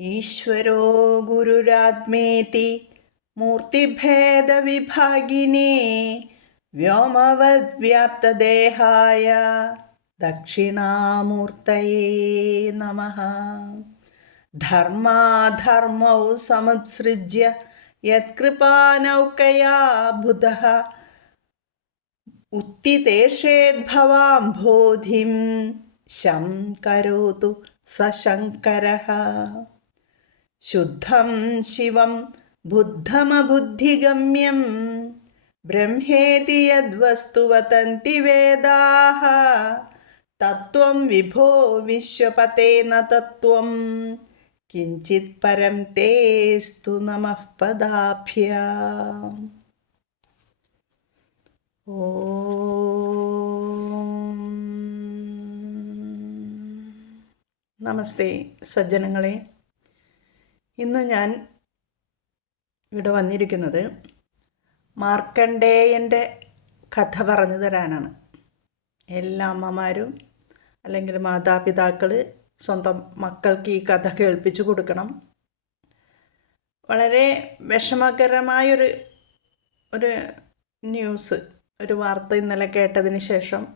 ഈശ്വരോ ഗുരുരാത്മേതി മൂർത്തിഭേദവിഭാഗിനേ വ്യോമവദ്വ്യാപ്തദേഹായ ദക്ഷിണാമൂർത്തയേ നമ. ധർമാധർമ്മൗ സമുത്സൃജ്യ യത്കൃപാനൗകയാ ബുധ. ഉത്തിതേഷേദ്ഭവാംഭോധിം ശം കരോതു സശങ്കരഃ. ശുദ്ധം ശിവം ബുദ്ധമബുദ്ധിഗമ്യം. ബ്രഹ്മേതി യദ്വസ്തു വതന്തി വേദാഹ. തത്വം വിഭോ വിശ്വപതേന തത്വം കിഞ്ചിത് പരം തേസ്തു നമഃ പദാഭ്യ. നമസ്തേ സജ്ജനങ്ങളെ. ഇന്ന് ഞാൻ ഇവിടെ വന്നിരിക്കുന്നത് മാർക്കണ്ഡേയന്റെ കഥ പറഞ്ഞു തരാനാണ്. എല്ലാ അമ്മമാരും അല്ലെങ്കിൽ മാതാപിതാക്കൾ സ്വന്തം മക്കൾക്ക് ഈ കഥ കേൾപ്പിച്ചു കൊടുക്കണം. വളരെ വിഷമകരമായൊരു ഒരു ന്യൂസ് ഒരു വാർത്ത ഇന്നലെ കേട്ടതിന് ശേഷം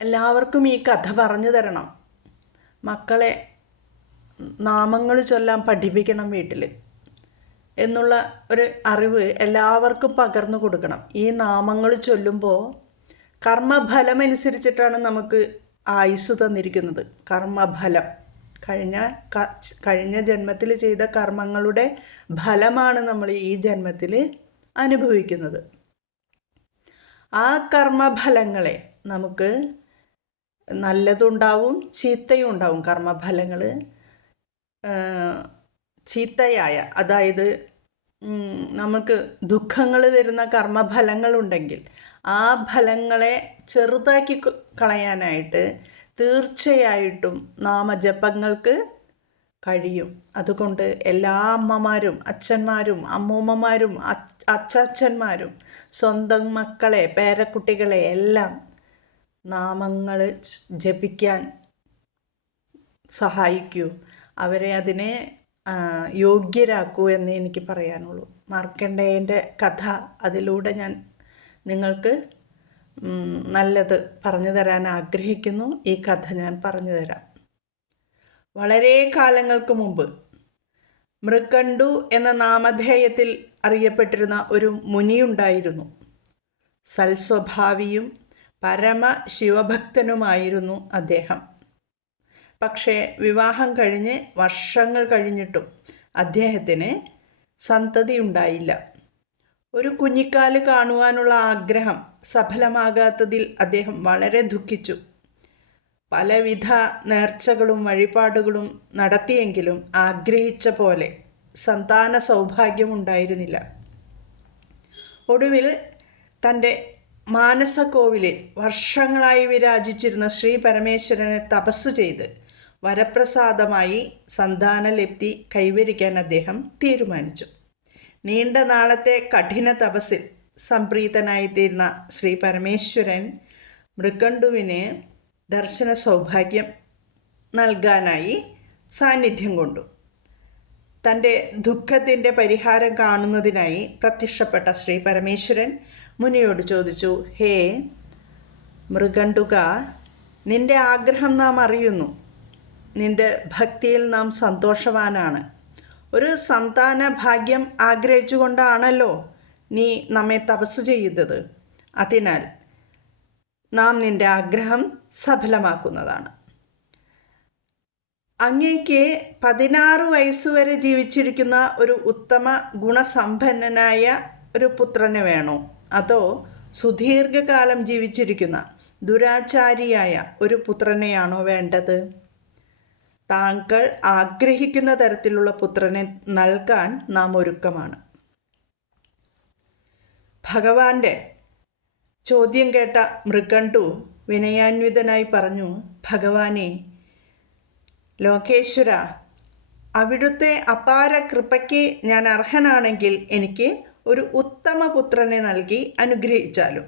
എല്ലാവർക്കും ഈ കഥ പറഞ്ഞു തരണം. മക്കളെ നാമങ്ങൾ ചൊല്ലാൻ പഠിപ്പിക്കണം വീട്ടിൽ എന്നുള്ള ഒരു അറിവ് എല്ലാവർക്കും പകർന്നു കൊടുക്കണം. ഈ നാമങ്ങൾ ചൊല്ലുമ്പോൾ കർമ്മഫലമനുസരിച്ചിട്ടാണ് നമുക്ക് ആയുസ് തന്നിരിക്കുന്നത്. കർമ്മഫലം. കഴിഞ്ഞ കഴിഞ്ഞ ജന്മത്തിൽ ചെയ്ത കർമ്മങ്ങളുടെ ഫലമാണ് നമ്മൾ ഈ ജന്മത്തിൽ അനുഭവിക്കുന്നത്. ആ കർമ്മഫലങ്ങളെ നമുക്ക് നല്ലതുണ്ടാവും ചീത്തയും ഉണ്ടാവും കർമ്മഫലങ്ങൾ. ചീത്തയായ അതായത് നമുക്ക് ദുഃഖങ്ങൾ തരുന്ന കർമ്മഫലങ്ങളുണ്ടെങ്കിൽ ആ ഫലങ്ങളെ ചെറുതാക്കി കളയാനായിട്ട് തീർച്ചയായിട്ടും നാമജപങ്ങൾക്ക് കഴിയും. അതുകൊണ്ട് എല്ലാ അമ്മമാരും അച്ഛന്മാരും അമ്മൂമ്മമാരും അച്ചാച്ചന്മാരും സ്വന്തം മക്കളെ പേരക്കുട്ടികളെ എല്ലാം നാമങ്ങൾ ജപിക്കാൻ സഹായിക്കൂ. അവരെ അതിനെ യോഗ്യരാക്കൂ എന്ന് എനിക്ക് പറയാനുള്ളൂ. മാർക്കണ്ടേയന്റെ കഥ അതിലൂടെ ഞാൻ നിങ്ങൾക്ക് നല്ലത് പറഞ്ഞു തരാൻ ആഗ്രഹിക്കുന്നു. ഈ കഥ ഞാൻ പറഞ്ഞു തരാം. വളരെ കാലങ്ങൾക്ക് മുമ്പ് മൃക്കണ്ടു എന്ന നാമധേയത്തിൽ അറിയപ്പെട്ടിരുന്ന ഒരു മുനിയുണ്ടായിരുന്നു. സൽസ്വഭാവിയും പരമ ശിവഭക്തനുമായിരുന്നു അദ്ദേഹം. പക്ഷേ വിവാഹം കഴിഞ്ഞ് വർഷങ്ങൾ കഴിഞ്ഞിട്ടും അദ്ദേഹത്തിന് സന്തതി ഉണ്ടായില്ല ഒരു കുഞ്ഞിക്കാൽ കാണുവാനുള്ള ആഗ്രഹം സഫലമാകാത്തതിൽ അദ്ദേഹം വളരെ ദുഃഖിച്ചു. പലവിധ നേർച്ചകളും വഴിപാടുകളും നടത്തിയെങ്കിലും ആഗ്രഹിച്ച പോലെ സന്താന സൗഭാഗ്യം ഉണ്ടായിരുന്നില്ല ഒടുവിൽ തന്റെ മാനസകോവിലിൽ വർഷങ്ങളായി വിരാജിച്ചിരുന്ന ശ്രീ പരമേശ്വരനെ തപസ്സു ചെയ്ത് വരപ്രസാദമായി സന്താനലബ്ധി കൈവരിക്കാൻ അദ്ദേഹം തീരുമാനിച്ചു. നീണ്ട നാളത്തെ കഠിന തപസ്സിൽ സംപ്രീതനായിത്തീർന്ന ശ്രീ പരമേശ്വരൻ മൃഗണ്ടുവിന് ദർശന സൗഭാഗ്യം നൽകാനായി സാന്നിധ്യം കൊണ്ടു. തന്റെ ദുഃഖത്തിന്റെ പരിഹാരം കാണുന്നതിനായി പ്രത്യക്ഷപ്പെട്ട ശ്രീ പരമേശ്വരൻ മുനിയോട് ചോദിച്ചു ഹേ മൃഗണ്ടുക നിന്റെ ആഗ്രഹം നാം അറിയുന്നു. നിന്റെ ഭക്തിയിൽ നാം സന്തോഷവാനാണ്. ഒരു സന്താന ഭാഗ്യം ആഗ്രഹിച്ചുകൊണ്ടാണല്ലോ നീ നമ്മെ തപസ് ചെയ്യുന്നത് അതിനാൽ നാം നിന്റെ ആഗ്രഹം സഫലമാക്കുന്നതാണ്. അങ്ങേക്ക് പതിനാറ് വയസ്സുവരെ ജീവിച്ചിരിക്കുന്ന ഒരു ഉത്തമ ഗുണസമ്പന്നനായ ഒരു പുത്രനെ വേണോ? അതോ സുദീർഘകാലം ജീവിച്ചിരിക്കുന്ന ദുരാചാരിയായ ഒരു പുത്രനെയാണോ വേണ്ടത്? താങ്കൾ ആഗ്രഹിക്കുന്ന തരത്തിലുള്ള പുത്രനെ നൽകാൻ നാം ഒരുക്കമാണ്. ഭഗവാന്റെ ചോദ്യം കേട്ട മൃഗണ്ടു വിനയാന്വിതനായി പറഞ്ഞു ഭഗവാനെ ലോകേശ്വര അവിടുത്തെ അപാര കൃപയ്ക്ക് ഞാൻ അർഹനാണെങ്കിൽ എനിക്ക് ഒരു ഉത്തമ പുത്രനെ നൽകി അനുഗ്രഹിച്ചാലും.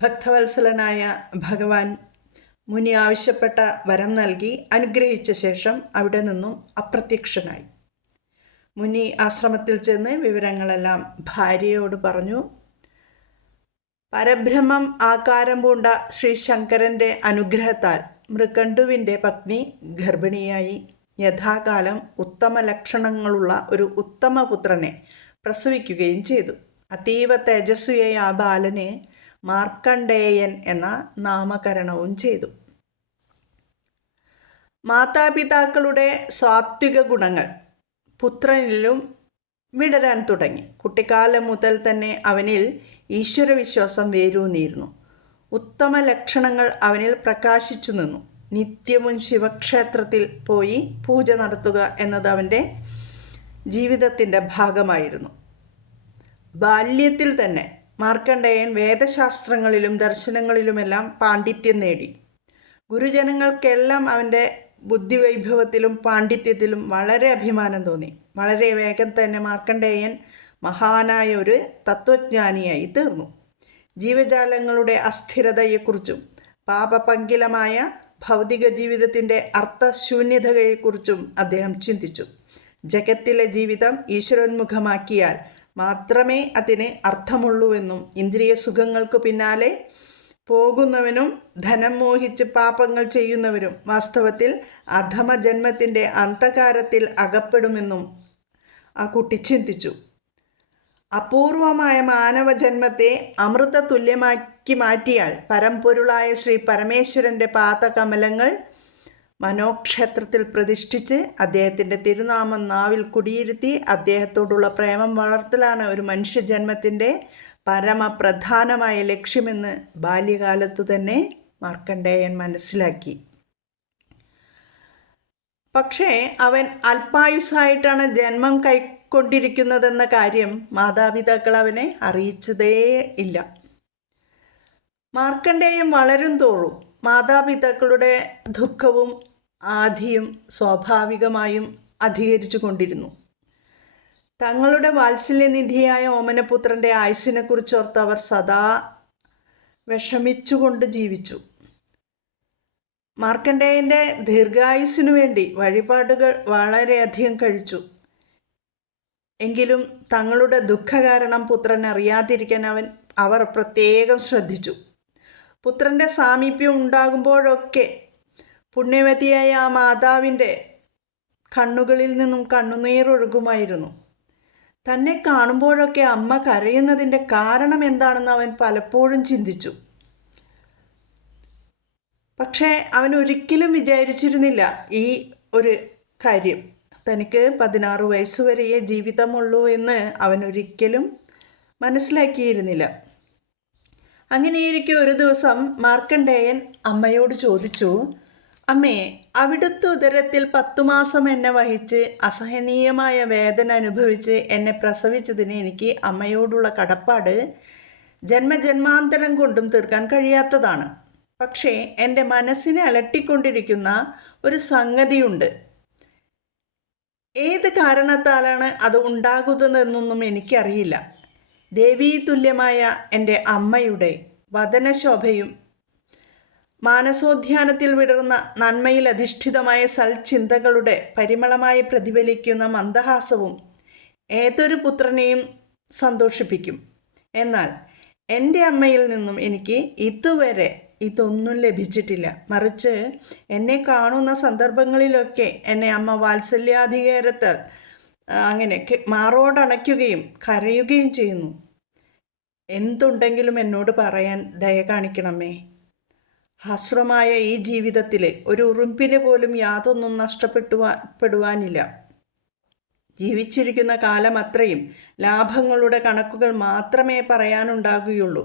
ഭക്തവത്സലനായ ഭഗവാൻ മുനി ആവശ്യപ്പെട്ട വരം നൽകി അനുഗ്രഹിച്ച ശേഷം അവിടെ നിന്നും അപ്രത്യക്ഷനായി. മുനി ആശ്രമത്തിൽ ചെന്ന് വിവരങ്ങളെല്ലാം ഭാര്യയോട് പറഞ്ഞു പരബ്രഹ്മം ആകാരം പൂണ്ട ശ്രീ ശങ്കരന്റെ അനുഗ്രഹത്താൽ മൃഗണ്ടുവിന്റെ പത്നി ഗർഭിണിയായി. യഥാകാലം ഉത്തമ ലക്ഷണങ്ങളുള്ള ഒരു ഉത്തമ പുത്രനെ പ്രസവിക്കുകയും ചെയ്തു. അതീവ തേജസ്വിയായ ആ ബാലനെ മാർക്കണ്ഡേയൻ എന്ന നാമകരണവും ചെയ്തു. മാതാപിതാക്കളുടെ സാത്വിക ഗുണങ്ങൾ പുത്രനിലും വിടരാൻ തുടങ്ങി. കുട്ടിക്കാലം മുതൽ തന്നെ അവനിൽ ഈശ്വരവിശ്വാസം വേരൂന്നിയിരുന്നു. ഉത്തമ ലക്ഷണങ്ങൾ അവനിൽ പ്രകാശിച്ചു നിന്നു. നിത്യവും ശിവക്ഷേത്രത്തിൽ പോയി പൂജ നടത്തുക എന്നത് അവന്റെ ജീവിതത്തിന്റെ ഭാഗമായിരുന്നു. ബാല്യത്തിൽ തന്നെ മാർക്കണ്ഡേയൻ വേദശാസ്ത്രങ്ങളിലും ദർശനങ്ങളിലുമെല്ലാം പാണ്ഡിത്യം നേടി. ഗുരുജനങ്ങൾക്കെല്ലാം അവന്റെ ബുദ്ധിവൈഭവത്തിലും പാണ്ഡിത്യത്തിലും വളരെ അഭിമാനം തോന്നി. വളരെ വേഗം തന്നെ മാർക്കണ്ഡേയൻ മഹാനായ ഒരു തത്വജ്ഞാനിയായി തീർന്നു. ജീവജാലങ്ങളുടെ അസ്ഥിരതയെക്കുറിച്ചും പാപപങ്കിലമായ ഭൗതിക ജീവിതത്തിന്റെ അർത്ഥശൂന്യതയെക്കുറിച്ചും അദ്ദേഹം ചിന്തിച്ചു. ജഗത്തിലെ ജീവിതം ഈശ്വരോന്മുഖമാക്കിയാൽ മാത്രമേ അതിന് അർത്ഥമുള്ളൂവെന്നും ഇന്ദ്രിയ സുഖങ്ങൾക്കു പിന്നാലെ പോകുന്നവനും ധനം മോഹിച്ച് പാപങ്ങൾ ചെയ്യുന്നവരും വാസ്തവത്തിൽ അധമ ജന്മത്തിന്റെ അന്ധകാരത്തിൽ അകപ്പെടുമെന്നും ആ കുട്ടി ചിന്തിച്ചു. അപൂർവമായ മാനവജന്മത്തെ അമൃത തുല്യമാക്കി മാറ്റിയാൽ പരമ്പൊരുളായ ശ്രീ പരമേശ്വരന്റെ പാതകമലങ്ങൾ മനോക്ഷേത്രത്തിൽ പ്രതിഷ്ഠിച്ച് അദ്ദേഹത്തിന്റെ തിരുനാമം നാവിൽ കുടിയിരുത്തി അദ്ദേഹത്തോടുള്ള പ്രേമം വളർത്തലാണ് ഒരു മനുഷ്യജന്മത്തിന്റെ പരമപ്രധാനമായ ലക്ഷ്യമെന്ന് ബാല്യകാലത്തു തന്നെ മാർക്കണ്ഡേയൻ മനസ്സിലാക്കി. പക്ഷേ അവൻ അല്പായുസായിട്ടാണ് ജന്മം കൈക്കൊണ്ടിരിക്കുന്നതെന്ന കാര്യം മാതാപിതാക്കൾ അവനെ അറിയിച്ചതേ ഇല്ല. മാർക്കണ്ഡേയം വളരും തോറും മാതാപിതാക്കളുടെ ദുഃഖവും ആധിയും സ്വാഭാവികമായും അധികരിച്ചു കൊണ്ടിരുന്നു. തങ്ങളുടെ വാത്സല്യനിധിയായ ഓമനപുത്രന്റെ ആയുസിനെക്കുറിച്ചോർത്ത് അവർ സദാ വിഷമിച്ചുകൊണ്ട് ജീവിച്ചു. മാർക്കണ്ഡേയന്റെ ദീർഘായുസ്സിനു വേണ്ടി വഴിപാടുകൾ വളരെയധികം കഴിച്ചു. എങ്കിലും തങ്ങളുടെ ദുഃഖകാരണം പുത്രൻ അറിയാതിരിക്കാൻ അവൻ അവർ പ്രത്യേകം ശ്രദ്ധിച്ചു. പുത്രന്റെ സാമീപ്യം ഉണ്ടാകുമ്പോഴൊക്കെ പുണ്യവതിയായ ആ മാതാവിന്റെ കണ്ണുകളിൽ നിന്നും കണ്ണുനീരൊഴുകുമായിരുന്നു. തന്നെ കാണുമ്പോഴൊക്കെ അമ്മ കരയുന്നതിന്റെ കാരണം എന്താണെന്ന് അവൻ പലപ്പോഴും ചിന്തിച്ചു. പക്ഷേ അവൻ ഒരിക്കലും വിചാരിച്ചിരുന്നില്ല ഈ ഒരു കാര്യം. തനിക്ക് പതിനാറ് വയസ്സ് വരെയേ ജീവിതമുള്ളൂ എന്ന് അവൻ ഒരിക്കലും മനസ്സിലാക്കിയിരുന്നില്ല. അങ്ങനെയിരിക്കെ ഒരു ദിവസം മാർക്കണ്ഡേയൻ അമ്മയോട് ചോദിച്ചു അമ്മേ അവിടുത്തെ ഉദരത്തിൽ പത്തു മാസം എന്നെ വഹിച്ച് അസഹനീയമായ വേദന അനുഭവിച്ച് എന്നെ പ്രസവിച്ചതിന് എനിക്ക് അമ്മയോടുള്ള കടപ്പാട് ജന്മജന്മാന്തരം കൊണ്ടും തീർക്കാൻ കഴിയാത്തതാണ്. പക്ഷേ എന്റെ മനസ്സിനെ അലട്ടിക്കൊണ്ടിരിക്കുന്ന ഒരു സംഗതിയുണ്ട്. ഏത് കാരണത്താലാണ് അത് ഉണ്ടാകുന്നതെന്നൊന്നും എനിക്കറിയില്ല. ദേവീ തുല്യമായ എന്റെ അമ്മയുടെ വദനശോഭയും മാനസോദ്യാനത്തിൽ വിടർന്ന നന്മയിൽ അധിഷ്ഠിതമായ സൽചിന്തകളുടെ പരിമളമായി പ്രതിഫലിക്കുന്ന മന്ദഹാസവും ഏതൊരു പുത്രനെയും സന്തോഷിപ്പിക്കും. എന്നാൽ എന്റെ അമ്മയിൽ നിന്നും എനിക്ക് ഇതുവരെ ഇതൊന്നും ലഭിച്ചിട്ടില്ല. മറിച്ച് എന്നെ കാണുന്ന സന്ദർഭങ്ങളിലൊക്കെ എന്നെ അമ്മ വാത്സല്യാധികാരത്താൽ അങ്ങനെ മാറോടണയ്ക്കുകയും കരയുകയും ചെയ്യുന്നു. എന്തുണ്ടെങ്കിലും എന്നോട് പറയാൻ ദയ കാണിക്കണമേ. ഹസ്രമായ ഈ ജീവിതത്തിലെ ഒരു ഉറുമ്പിനെ പോലും യാതൊന്നും നഷ്ടപ്പെട്ടുവാ പെടുവാനില്ല. ജീവിച്ചിരിക്കുന്ന കാലം അത്രയും ലാഭങ്ങളുടെ കണക്കുകൾ മാത്രമേ പറയാനുണ്ടാകുകയുള്ളൂ.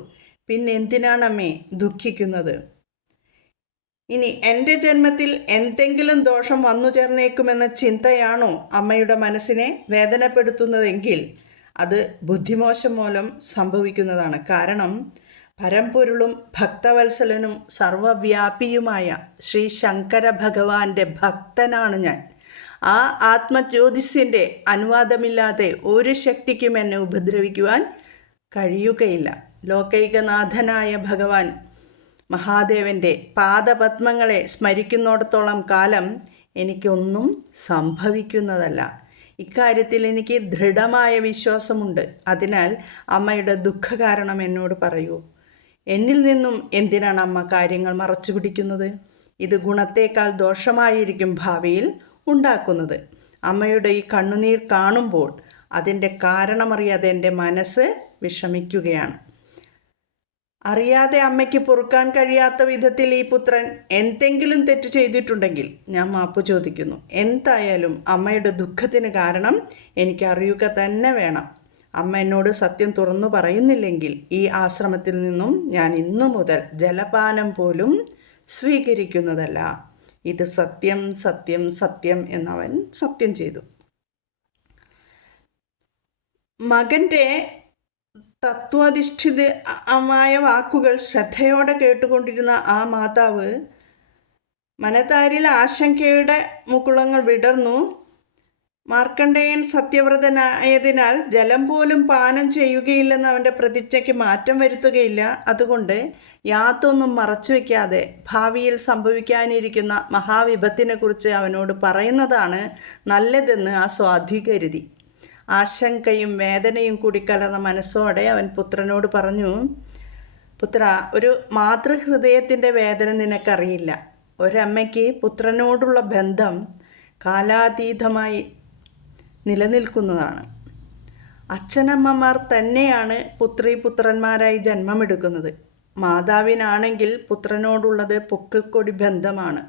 പിന്നെ എന്തിനാണമ്മേ ദുഃഖിക്കുന്നത്? ഇനി എന്റെ ജന്മത്തിൽ എന്തെങ്കിലും ദോഷം വന്നു ചേർന്നേക്കുമെന്ന ചിന്തയാണോ അമ്മയുടെ മനസ്സിനെ വേദനപ്പെടുത്തുന്നതെങ്കിൽ അത് ബുദ്ധിമോശം മൂലം സംഭവിക്കുന്നതാണ്. കാരണം പരമ്പൊരുളും ഭക്തവത്സലനും സർവവ്യാപിയുമായ ശ്രീ ശങ്കര ഭഗവാന്റെ ഭക്തനാണ് ഞാൻ. ആ ആത്മജ്യോതിസിന്റെ അനുവാദമില്ലാതെ ഒരു ശക്തിക്കും എന്നെ ഉപദ്രവിക്കുവാൻ കഴിയുകയില്ല. ലോകൈകനാഥനായ ഭഗവാൻ മഹാദേവന്റെ പാദപത്മങ്ങളെ സ്മരിക്കുന്നിടത്തോളം കാലം എനിക്കൊന്നും സംഭവിക്കുന്നതല്ല. ഇക്കാര്യത്തിൽ എനിക്ക് ദൃഢമായ വിശ്വാസമുണ്ട്. അതിനാൽ അമ്മയുടെ ദുഃഖകാരണം എന്നോട് പറയൂ. എന്നിൽ നിന്നും എന്തിനാണ് അമ്മ കാര്യങ്ങൾ മറച്ചു പിടിക്കുന്നത്? ഇത് ഗുണത്തേക്കാൾ ദോഷമായിരിക്കും ഭാവിയിൽ ഉണ്ടാക്കുന്നത്. അമ്മയുടെ ഈ കണ്ണുനീർ കാണുമ്പോൾ അതിന്റെ കാരണമറിയാതെ എന്റെ മനസ്സ് വിഷമിക്കുകയാണ്. അറിയാതെ അമ്മയ്ക്ക് പൊറുക്കാൻ കഴിയാത്ത വിധത്തിൽ ഈ പുത്രൻ എന്തെങ്കിലും തെറ്റ് ചെയ്തിട്ടുണ്ടെങ്കിൽ ഞാൻ മാപ്പ് ചോദിക്കുന്നു. എന്തായാലും അമ്മയുടെ ദുഃഖത്തിന് കാരണം എനിക്ക് അറിയുക തന്നെ വേണം. അമ്മ എന്നോട് സത്യം തുറന്നു പറയുന്നില്ലെങ്കിൽ ഈ ആശ്രമത്തിൽ നിന്നും ഞാൻ ഇന്നു മുതൽ ജലപാനം പോലും സ്വീകരിക്കുന്നതല്ല. ഇത് സത്യം സത്യം സത്യം എന്നവൻ സത്യം ചെയ്തു. മകന്റെ തത്വാധിഷ്ഠിതമായ വാക്കുകൾ ശ്രദ്ധയോടെ കേട്ടുകൊണ്ടിരുന്ന ആ മാതാവ് മനതാരിൽ ആശങ്കയുടെ മുക്കുളങ്ങൾ വിടർന്നു. മാർക്കണ്ഡേയൻ സത്യവ്രതനായതിനാൽ ജലം പോലും പാനം ചെയ്യുകയില്ലെന്ന് അവന്റെ പ്രതിജ്ഞയ്ക്ക് മാറ്റം വരുത്തുകയില്ല. അതുകൊണ്ട് യാതൊന്നും മറച്ചു വയ്ക്കാതെ ഭാവിയിൽ സംഭവിക്കാനിരിക്കുന്ന മഹാവിപത്തിനെക്കുറിച്ച് അവനോട് പറയുന്നതാണ് നല്ലതെന്ന് ആ സ്വാധി കരുതി. ആശങ്കയും വേദനയും കൂടി കലർന്ന മനസ്സോടെ അവൻ പുത്രനോട് പറഞ്ഞു പുത്ര ഒരു മാതൃഹൃദയത്തിന്റെ വേദന നിനക്കറിയില്ല. ഒരമ്മയ്ക്ക് പുത്രനോടുള്ള ബന്ധം കാലാതീതമായി നിലനിൽക്കുന്നതാണ്. അച്ഛനമ്മമാർ തന്നെയാണ് പുത്രി പുത്രന്മാരായി ജന്മമെടുക്കുന്നത്. മാതാവിനാണെങ്കിൽ പുത്രനോടുള്ളത് പൊക്കിൾക്കൊടി ബന്ധമാണ്.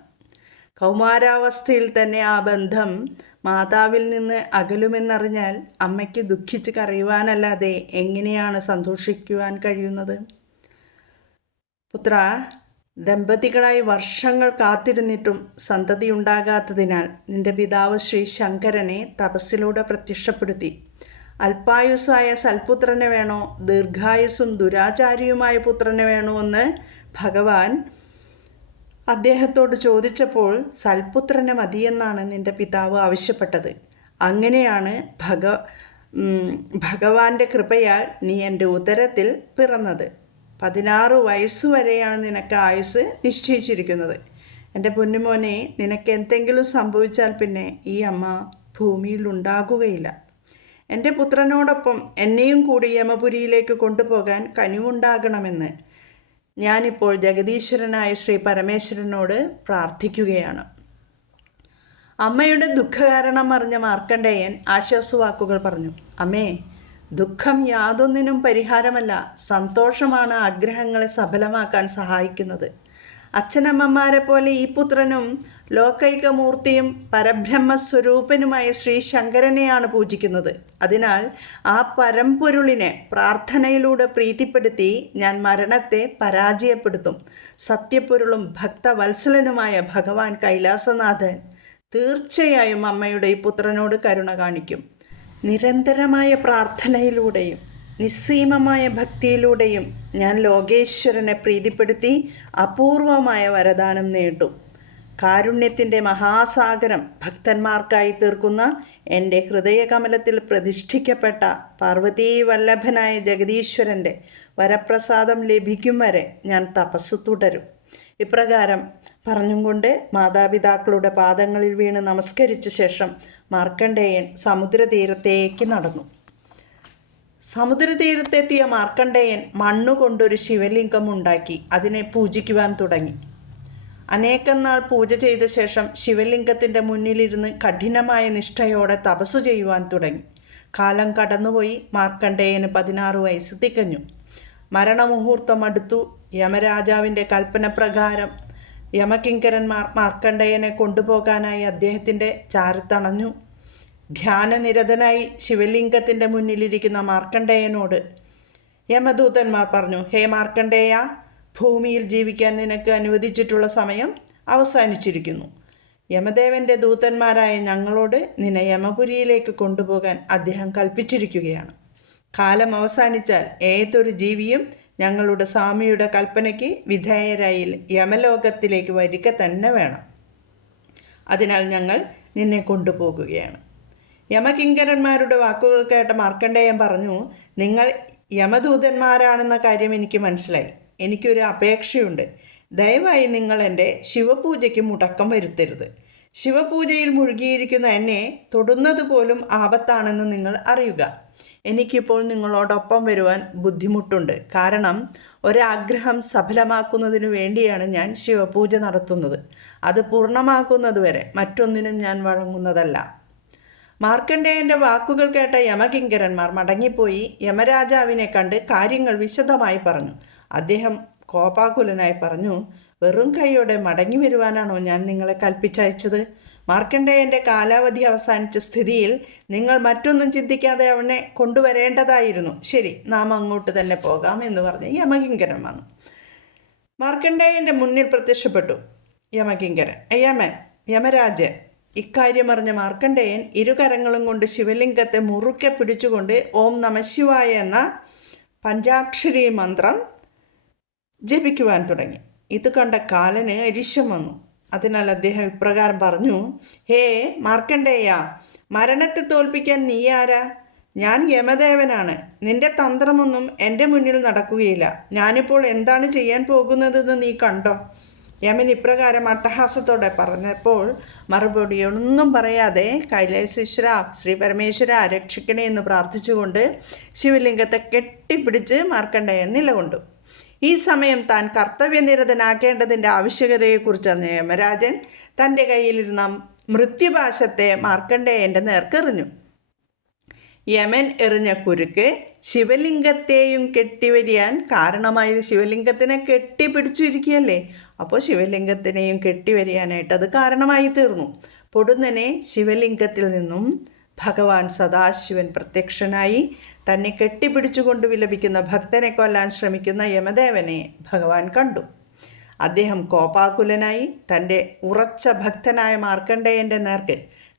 കൗമാരാവസ്ഥയിൽ തന്നെ ആ ബന്ധം മാതാവിൽ നിന്ന് അകലുമെന്നറിഞ്ഞാൽ അമ്മയ്ക്ക് ദുഃഖിച്ച് കരയുവാനല്ലാതെ എങ്ങനെയാണ് സന്തോഷിക്കുവാൻ കഴിയുന്നത്? പുത്ര ദമ്പതികളായി വർഷങ്ങൾ കാത്തിരുന്നിട്ടും സന്തതി ഉണ്ടാകാത്തതിനാൽ നിന്റെ പിതാവ് ശ്രീ ശങ്കരനെ തപസ്സിലൂടെ പ്രത്യക്ഷപ്പെടുത്തി. അല്പായുസ്സായ സൽപുത്രനെ വേണോ ദീർഘായുസ്സും ദുരാചാരിയുമായ പുത്രനെ വേണോ എന്ന് ഭഗവാൻ അദ്ദേഹത്തോട് ചോദിച്ചപ്പോൾ സൽപുത്രനെ മതിയെന്നാണ് നിന്റെ പിതാവ് ആവശ്യപ്പെട്ടത്. അങ്ങനെയാണ് ഭഗ ഭഗവാന്റെ കൃപയാൽ നീ എന്റെ ഉദരത്തിൽ പിറന്നത്. പതിനാറ് വയസ്സുവരെയാണ് നിനക്ക് ആയുസ് നിശ്ചയിച്ചിരിക്കുന്നത്. എന്റെ പൊന്നുമോനെ നിനക്ക് എന്തെങ്കിലും സംഭവിച്ചാൽ പിന്നെ ഈ അമ്മ ഭൂമിയിൽ ഉണ്ടാകുകയില്ല. എന്റെ പുത്രനോടൊപ്പം എന്നെയും കൂടി യമപുരിയിലേക്ക് കൊണ്ടുപോകാൻ കനിവുണ്ടാകണമെന്ന് ഞാനിപ്പോൾ ജഗദീശ്വരനായ ശ്രീ പരമേശ്വരനോട് പ്രാർത്ഥിക്കുകയാണ്. അമ്മയുടെ ദുഃഖകാരണം അറിഞ്ഞ മാർക്കണ്ഡേയൻ ആശ്വാസവാക്കുകൾ പറഞ്ഞു. അമ്മേ ദുഃഖം യാതൊന്നിനും പരിഹാരമല്ല. സന്തോഷമാണ് ആഗ്രഹങ്ങളെ സഫലമാക്കാൻ സഹായിക്കുന്നത്. അച്ഛനമ്മമാരെ പോലെ ഈ പുത്രനും ലോകൈകമൂർത്തിയും പരബ്രഹ്മസ്വരൂപനുമായ ശ്രീ ശങ്കരനെയാണ് പൂജിക്കുന്നത്. അതിനാൽ ആ പരമ്പൊരുളിനെ പ്രാർത്ഥനയിലൂടെ പ്രീതിപ്പെടുത്തി ഞാൻ മരണത്തെ പരാജയപ്പെടുത്തും. സത്യപ്പൊരുളും ഭക്തവത്സലനുമായ ഭഗവാൻ കൈലാസനാഥൻ തീർച്ചയായും അമ്മയുടെ ഈ പുത്രനോട് കരുണ കാണിക്കും. നിരന്തരമായ പ്രാർത്ഥനയിലൂടെയും നിസ്സീമമായ ഭക്തിയിലൂടെയും ഞാൻ ലോകേശ്വരനെ പ്രീതിപ്പെടുത്തി അപൂർവമായ വരദാനം നേടും. കാരുണ്യത്തിന്റെ മഹാസാഗരം ഭക്തന്മാർക്കായി തീർക്കുന്ന എന്റെ ഹൃദയകമലത്തിൽ പ്രതിഷ്ഠിക്കപ്പെട്ട പാർവതീ വല്ലഭനായ ജഗദീശ്വരന്റെ വരപ്രസാദം ലഭിക്കും വരെ ഞാൻ തപസ് തുടരും. ഇപ്രകാരം പറഞ്ഞും കൊണ്ട് മാതാപിതാക്കളുടെ പാദങ്ങളിൽ വീണ് നമസ്കരിച്ച ശേഷം മാർക്കണ്ഡേയൻ സമുദ്രതീരത്തേക്ക് നടന്നു. സമുദ്രതീരത്തെത്തിയ മാർക്കണ്ഡേയൻ മണ്ണുകൊണ്ടൊരു ശിവലിംഗം ഉണ്ടാക്കി അതിനെ പൂജിക്കുവാൻ തുടങ്ങി. അനേകം നാൾ പൂജ ചെയ്ത ശേഷം ശിവലിംഗത്തിന്റെ മുന്നിലിരുന്ന് കഠിനമായ നിഷ്ഠയോടെ തപസ്സു ചെയ്യുവാൻ തുടങ്ങി. കാലം കടന്നുപോയി മാർക്കണ്ഡേയന് പതിനാറ് വയസ്സ് തികഞ്ഞു. മരണമുഹൂർത്തം അടുത്തു യമരാജാവിന്റെ കൽപ്പന പ്രകാരം യമകിങ്കരന്മാർ മാർക്കണ്ഡേയനെ കൊണ്ടുപോകാനായി അദ്ദേഹത്തിന്റെ ചാരത്തണഞ്ഞു ധ്യാനനിരതനായി ശിവലിംഗത്തിന്റെ മുന്നിലിരിക്കുന്ന മാർക്കണ്ഡേയനോട് യമദൂതന്മാർ പറഞ്ഞു ഹേ മാർക്കണ്ഡേയ ഭൂമിയിൽ ജീവിക്കാൻ നിനക്ക് അനുവദിച്ചിട്ടുള്ള സമയം അവസാനിച്ചിരിക്കുന്നു. യമദേവന്റെ ദൂതന്മാരായ ഞങ്ങളോട് നിന്നെ യമപുരിയിലേക്ക് കൊണ്ടുപോകാൻ അദ്ദേഹം കൽപ്പിച്ചിരിക്കുകയാണ്. കാലം അവസാനിച്ചാൽ ഏതൊരു ജീവിയും ഞങ്ങളുടെ സ്വാമിയുടെ കൽപ്പനയ്ക്ക് വിധേയരായി യമലോകത്തിലേക്ക് വരിക തന്നെ വേണം. അതിനാൽ ഞങ്ങൾ നിന്നെ കൊണ്ടുപോകുകയാണ്. യമകിങ്കരന്മാരുടെ വാക്കുകൾ കേട്ട മാർക്കണ്ഡേയൻ പറഞ്ഞു നിങ്ങൾ യമദൂതന്മാരാണെന്ന കാര്യം എനിക്ക് മനസ്സിലായി. എനിക്കൊരു അപേക്ഷയുണ്ട്. ദയവായി നിങ്ങൾ എന്റെ ശിവപൂജയ്ക്ക് മുടക്കം വരുത്തരുത്. ശിവപൂജയിൽ മുഴുകിയിരിക്കുന്ന എന്നെ തൊടുന്നത് പോലും ആപത്താണെന്ന് നിങ്ങൾ അറിയുക. എനിക്കിപ്പോൾ നിങ്ങളോടൊപ്പം വരുവാൻ ബുദ്ധിമുട്ടുണ്ട്. കാരണം ഒരാഗ്രഹം സഫലമാക്കുന്നതിനു വേണ്ടിയാണ് ഞാൻ ശിവപൂജ നടത്തുന്നത്. അത് പൂർണമാക്കുന്നതുവരെ മറ്റൊന്നിനും ഞാൻ വഴങ്ങുന്നതല്ല. മാർക്കണ്ഡേയന്റെ വാക്കുകൾ കേട്ട യമകിങ്കരന്മാർ മടങ്ങിപ്പോയി യമരാജാവിനെ കണ്ട് കാര്യങ്ങൾ വിശദമായി പറഞ്ഞു. അദ്ദേഹം കോപാകുലനായി പറഞ്ഞു വെറും കൈയോടെ മടങ്ങി വരുവാനാണോ ഞാൻ നിങ്ങളെ കൽപ്പിച്ചയച്ചത്? മാർക്കണ്ഡേയന്റെ കാലാവധി അവസാനിച്ച സ്ഥിതിയിൽ നിങ്ങൾ മറ്റൊന്നും ചിന്തിക്കാതെ അവനെ കൊണ്ടുവരേണ്ടതായിരുന്നു. ശരി നാം അങ്ങോട്ട് തന്നെ പോകാം എന്ന് പറഞ്ഞ് യമകിങ്കരൻ വന്നു. മാർക്കണ്ഡേയന്റെ മുന്നിൽ പ്രത്യക്ഷപ്പെട്ടു. യമകിങ്കരൻ യമൻ യമരാജൻ ഇക്കാര്യം അറിഞ്ഞ മാർക്കണ്ഡേയൻ ഇരുകരങ്ങളും കൊണ്ട് ശിവലിംഗത്തെ മുറുക്കെ പിടിച്ചുകൊണ്ട് ഓം നമശിവായ എന്ന പഞ്ചാക്ഷരി മന്ത്രം ജപിക്കുവാൻ തുടങ്ങി. ഇത് കണ്ട കാലന് അരിശം വന്നു. അതിനാൽ അദ്ദേഹം ഇപ്രകാരം പറഞ്ഞു ഹേ മാർക്കണ്ടേയ മരണത്തെ തോൽപ്പിക്കാൻ നീ ആരാ? ഞാൻ യമദേവനാണ്. നിന്റെ തന്ത്രമൊന്നും എന്റെ മുന്നിൽ നടക്കുകയില്ല. ഞാനിപ്പോൾ എന്താണ് ചെയ്യാൻ പോകുന്നതെന്ന് നീ കണ്ടോ? യമൻ ഇപ്രകാരം അട്ടഹാസത്തോടെ പറഞ്ഞപ്പോൾ മറുപടി ഒന്നും പറയാതെ കൈലാസേശ്വര ശ്രീ പരമേശ്വര രക്ഷിക്കണേ എന്ന് പ്രാർത്ഥിച്ചുകൊണ്ട് ശിവലിംഗത്തെ കെട്ടിപ്പിടിച്ച് മാർക്കണ്ടേയൻ നിലകൊണ്ടു. ഈ സമയം താൻ കർത്തവ്യനിരതനാക്കേണ്ടതിന്റെ ആവശ്യകതയെക്കുറിച്ച് യമരാജൻ തന്റെ കയ്യിലിരുന്ന മൃത്യുപാശത്തെ മാർക്കണ്ഡേയന്റെ നേർക്കെറിഞ്ഞു യമൻ എറിഞ്ഞ കുരുക്ക് ശിവലിംഗത്തെയും കെട്ടിവരിയാൻ കാരണമായത് ശിവലിംഗത്തിനെ കെട്ടിപ്പിടിച്ചിരിക്കുകയല്ലേ? അപ്പോൾ ശിവലിംഗത്തിനെയും കെട്ടിവരിയാനായിട്ട് അത് കാരണമായി തീർന്നു. പൊടുന്നനെ ശിവലിംഗത്തിൽ നിന്നും ഭഗവാൻ സദാശിവൻ പ്രത്യക്ഷനായി തന്നെ കെട്ടിപ്പിടിച്ചുകൊണ്ട് വിലപിക്കുന്ന ഭക്തനെ കൊല്ലാൻ ശ്രമിക്കുന്ന യമദേവനെ ഭഗവാൻ കണ്ടു. അദ്ദേഹം കോപാകുലനായി തന്റെ ഉറച്ച ഭക്തനായ മാർക്കണ്ഡേയന്റെ നേർക്ക്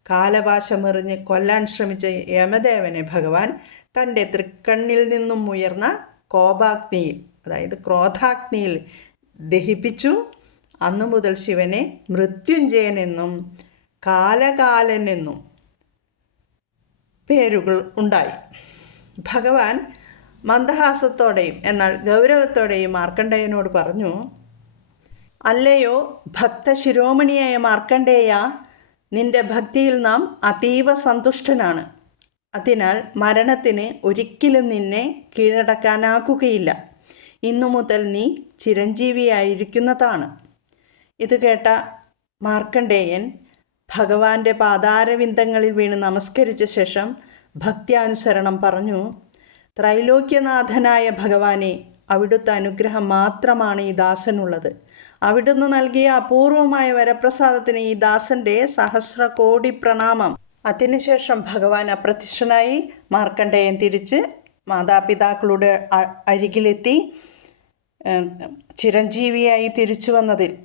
കാലപാശമെറിഞ്ഞ് കൊല്ലാൻ ശ്രമിച്ച യമദേവനെ ഭഗവാൻ തന്റെ തൃക്കണ്ണിൽ നിന്നും ഉയർന്ന കോപാഗ്നിയിൽ അതായത് ക്രോധാഗ്നിയിൽ ദഹിപ്പിച്ചു. അന്നു മുതൽ ശിവനെ മൃത്യുഞ്ജയനെന്നും കാലകാലനെന്നും പേരുകൾ ഉണ്ടായി. ഭഗവാൻ മന്ദഹാസത്തോടെയും എന്നാൽ ഗൗരവത്തോടെയും മാർക്കണ്ഡേയനോട് പറഞ്ഞു അല്ലയോ ഭക്തശിരോമണിയായ മാർക്കണ്ഡേയ നിന്റെ ഭക്തിയിൽ നാം അതീവ സന്തുഷ്ടനാണ്. അതിനാൽ മരണത്തിന് ഒരിക്കലും നിന്നെ കീഴടക്കാനാക്കുകയില്ല. ഇന്നു മുതൽ നീ ചിരഞ്ജീവിയായിരിക്കുന്നതാണ്. ഇത് കേട്ട മാർക്കണ്ഡേയൻ ഭഗവാന്റെ പാതാരവിന്ദങ്ങളിൽ വീണ് നമസ്കരിച്ച ശേഷം ഭക്ത്യാനുസരണം പറഞ്ഞു ത്രൈലോക്യനാഥനായ ഭഗവാനെ അവിടുത്തെ അനുഗ്രഹം മാത്രമാണ് ഈ ദാസനുള്ളത്. അവിടുന്ന് നൽകിയ അപൂർവമായ വരപ്രസാദത്തിന് ഈ ദാസന്റെ സഹസ്രകോടി പ്രണാമം. അതിനുശേഷം ഭഗവാൻ അപ്രത്യക്ഷനായി മാർക്കണ്ഡേയൻ തിരിച്ച് മാതാപിതാക്കളുടെ അരികിലെത്തി ചിരഞ്ജീവിയായി തിരിച്ചു വന്നതിൽ.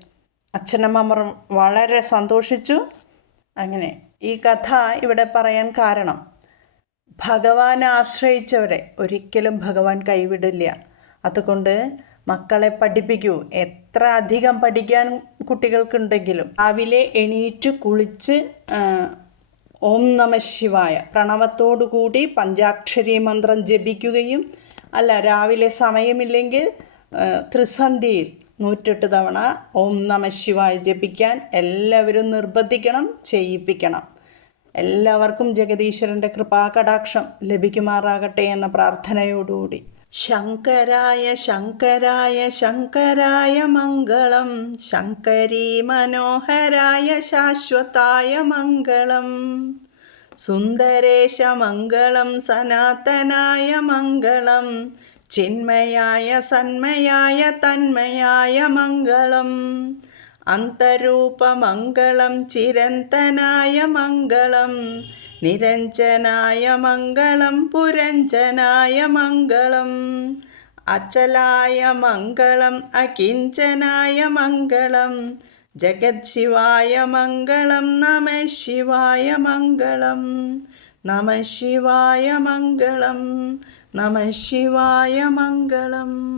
അച്ഛനമ്മമാർ വളരെ സന്തോഷിച്ചു. അങ്ങനെ ഈ കഥ ഇവിടെ പറയാൻ കാരണം ഭഗവാനെ ആശ്രയിച്ചവരെ ഒരിക്കലും ഭഗവാൻ കൈവിടില്ല. അതുകൊണ്ട് മക്കളെ പഠിപ്പിക്കൂ. എത്ര അധികം പഠിക്കാൻ കുട്ടികൾക്കുണ്ടെങ്കിലും രാവിലെ എണീറ്റ് കുളിച്ച് ഓം നമ ശിവായ പ്രണവത്തോടു കൂടി പഞ്ചാക്ഷരി മന്ത്രം ജപിക്കുകയും അല്ല രാവിലെ സമയമില്ലെങ്കിൽ ത്രിസന്ധിയിൽ നൂറ്റെട്ട് തവണ ഓം നമ ശിവായ ജപിക്കാൻ എല്ലാവരും നിർബന്ധിക്കണം ചെയ്യിപ്പിക്കണം. എല്ലാവർക്കും ജഗദീശ്വരന്റെ കൃപാകടാക്ഷം ലഭിക്കുമാറാകട്ടെ എന്ന പ്രാർത്ഥനയോടുകൂടി. ശങ്കരായ ശങ്കരായ ശങ്കരായ മംഗളം. ശങ്കരീ മനോഹരായ ശാശ്വതായ മംഗളം. സുന്ദരേശ മംഗളം സനാതനായ മംഗളം. ചിന്മയായ സന്മയായ തന്മയായ മംഗളം. അന്തരൂപമംഗളം ചിരന്തനായ മംഗളം നിരഞ്ജനായ മംഗളം പുരഞ്ജനായ മംഗളം. അചലായ മംഗളം അകിഞ്ചനായ മംഗളം ജഗത്ശിവായ മംഗളം നമ ശിവായ മംഗളം. നമ ശിവായ മംഗളം നമ ശിവായ മംഗളം.